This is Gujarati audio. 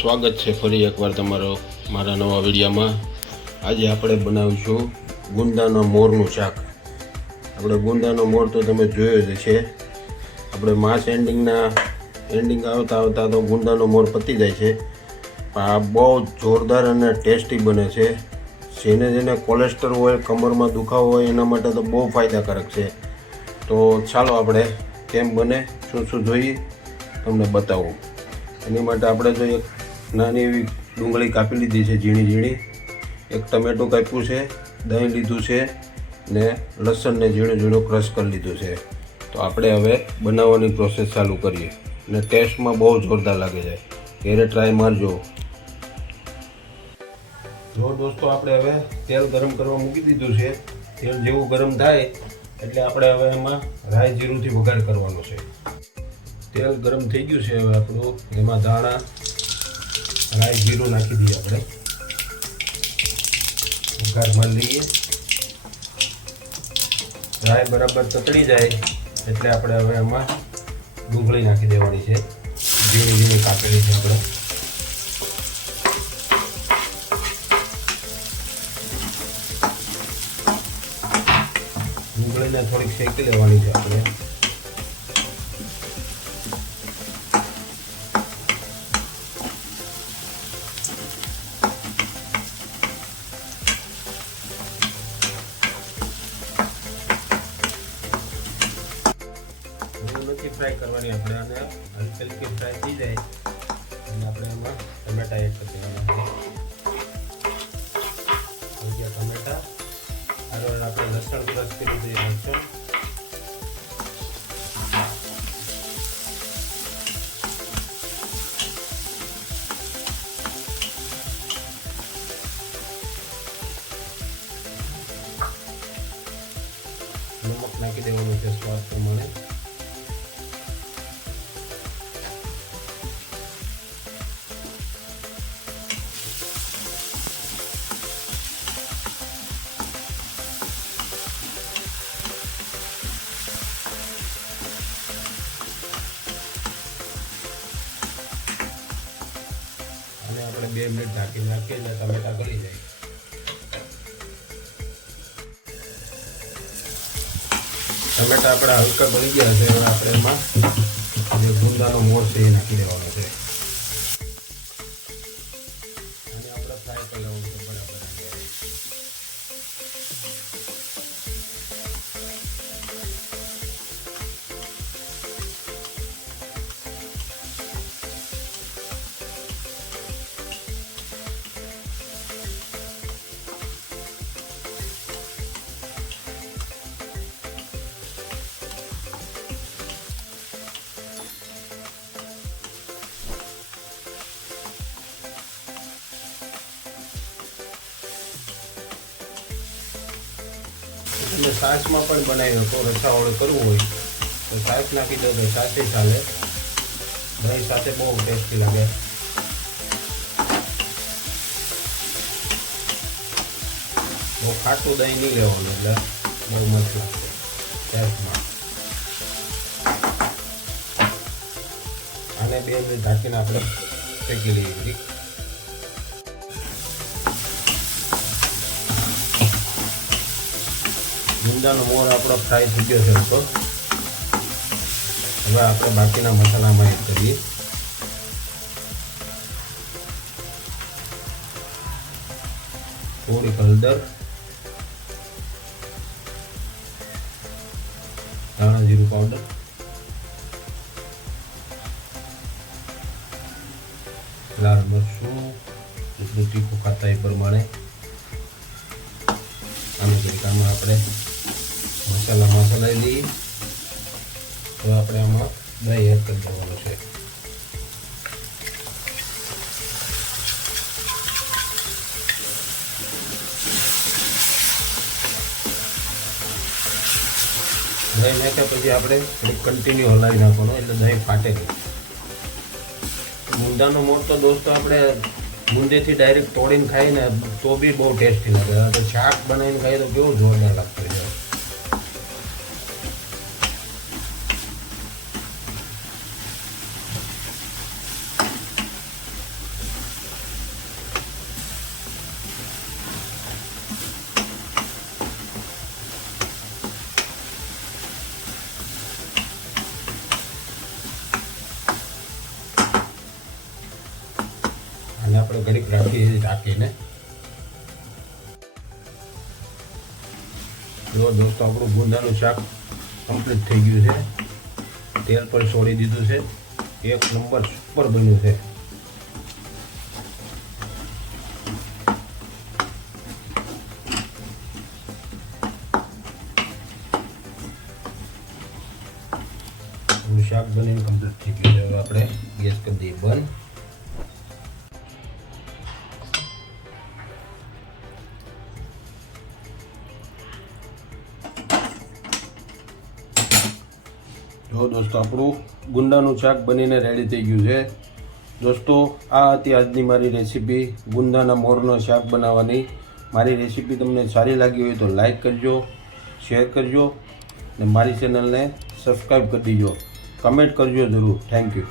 સ્વાગત છે ફરી એકવાર તમારો મારા નવા વિડીયામાં. આજે આપણે બનાવીશું ગુંદાનો મોરનું શાક. આપણે ગુંદાનો મોર તો તમે જોયો જ છે આપણે માસ એન્ડિંગના એન્ડિંગ આવતા આવતા તો ગુંદાનો મોર પતી જાય છે. પણ આ બહુ જોરદાર અને ટેસ્ટી બને છે. જેને જેને કોલેસ્ટર હોય, કમરમાં દુખાવો હોય, એના માટે તો બહુ ફાયદાકારક છે. તો ચાલો આપણે કેમ બને, શું શું જોઈએ, તમને બતાવું. એની માટે આપણે જો એક નાની એવી ડુંગળી કાપી લીધી છે ઝીણી ઝીણી. એક ટમેટું કાપ્યું છે, દહીં લીધું છે ને લસણને ઝીણું ઝીણું ક્રશ કરી લીધું છે. તો આપણે હવે બનાવવાની પ્રોસેસ ચાલુ કરીએ. અને ટેસ્ટમાં બહુ જોરદાર લાગે છે. ઘેરે ટ્રાય મારજો. જો દોસ્તો, આપણે હવે તેલ ગરમ કરવા મૂકી દીધું છે. તેલ જેવું ગરમ થાય એટલે આપણે હવે એમાં રાઈ જીરુંથી વઘાર કરવાનો છે. તેલ ગરમ થઈ ગયું છે હવે આપણું. એમાં ધાણા રાઈ જીરું નાખી દઈએ આપણે. વઘારમાં લઈએ. રાઈ બરાબર તતડી જાય એટલે આપણે હવે એમાં ડુંગળી નાખી દેવાની છે. ઝીણી ઝીણી કાપેલી છે આપણે. ડુંગળીને થોડીક શેકી લેવાની છે આપણે. બહુ નથી ફ્રાય કરવાની, આપણે આને હલકી હલકી ફ્રાય થઈ જાય. અને આપણે એમાં ટમેટા એડ કરી દેવાના ટમેટા. આગળ આપણે લસણ બ્રશ કરી દઈએ લસણ. નમક નાખી દેવાનું છે સ્વાદ પ્રમાણે. આપણે બે મિનિટ ઢાંકી નાખીએ એટલે ટમેટા ગળી જાય. ટમેટા આપણા હલકા બળી ગયા છે આપણે એમાં જે ગુંદાનો મોર છે એ નાખી દેવાનો છે. તમે છાશમાં પણ બનાવી શકો રસાવાળું કરવું હોય. તો છાશ નાખી દો તો છાશે ચાલે. દહીં સાથે બહુ ટેસ્ટી લાગે. બહુ ખાટું દહીં નહીં લેવાનું એટલે બહુ મસ્ત લાગશે છાશમાં આને બે ઢાંકીને આપણે શેકી લઈએ. ગુંદાનો મોર આપણો ફ્રાય થઈ ગયો છે ઉપર હવે આપણે બાકીના મસાલામાં એડ કરીએ. થોડીક હળદર, ધાણા જીરું પાવડર લાલ મરચું જેટલું તીખું ખાતા એ પ્રમાણે. આને તરીકામાં આપણે મસાલામાં લઈ લઈએ. તો આપણે આમાં દહીં એડ કરી દેવાનું છે. દહીં નાખ્યા પછી આપણે કન્ટિન્યુ હલાવી નાખવાનું, એટલે દહીં ફાટે નહીં. મુંદાનો મોટ તો દોસ્તો આપણે મુંદેથી ડાયરેક્ટ તોડીને ખાઈને તો બી બહુ ટેસ્ટી લાગે. તો શાક બનાવીને ખાઈએ તો કેવું જોરદાર લાગતું આપણે ઘડીક રાખીએ ઢાંકીને જો દોસ્તો, આપણું ગુંદાનું શાક કમ્પ્લીટ થઈ ગયું છે. તેલ પણ છોડી દીધું છે. એક નંબર સુપર બન્યું છે. શાક બનીને કમ્પ્લીટ થઈ ગયું છે. હવે આપણે ગેસ કરી દઈએ બંધ. જો દોસ્તો, આપણું ગુંદાનું શાક બનીને રેડી થઈ ગયું છે. દોસ્તો, આ હતી આજની મારી રેસીપી ગુંદાના મોરનો શાક બનાવવાની. મારી રેસીપી તમને સારી લાગી હોય તો લાઈક કરજો શેર કરજો અને મારી ચેનલને સબસ્ક્રાઈબ કરી દીજો. કમેન્ટ કરજો જરૂર. Thank you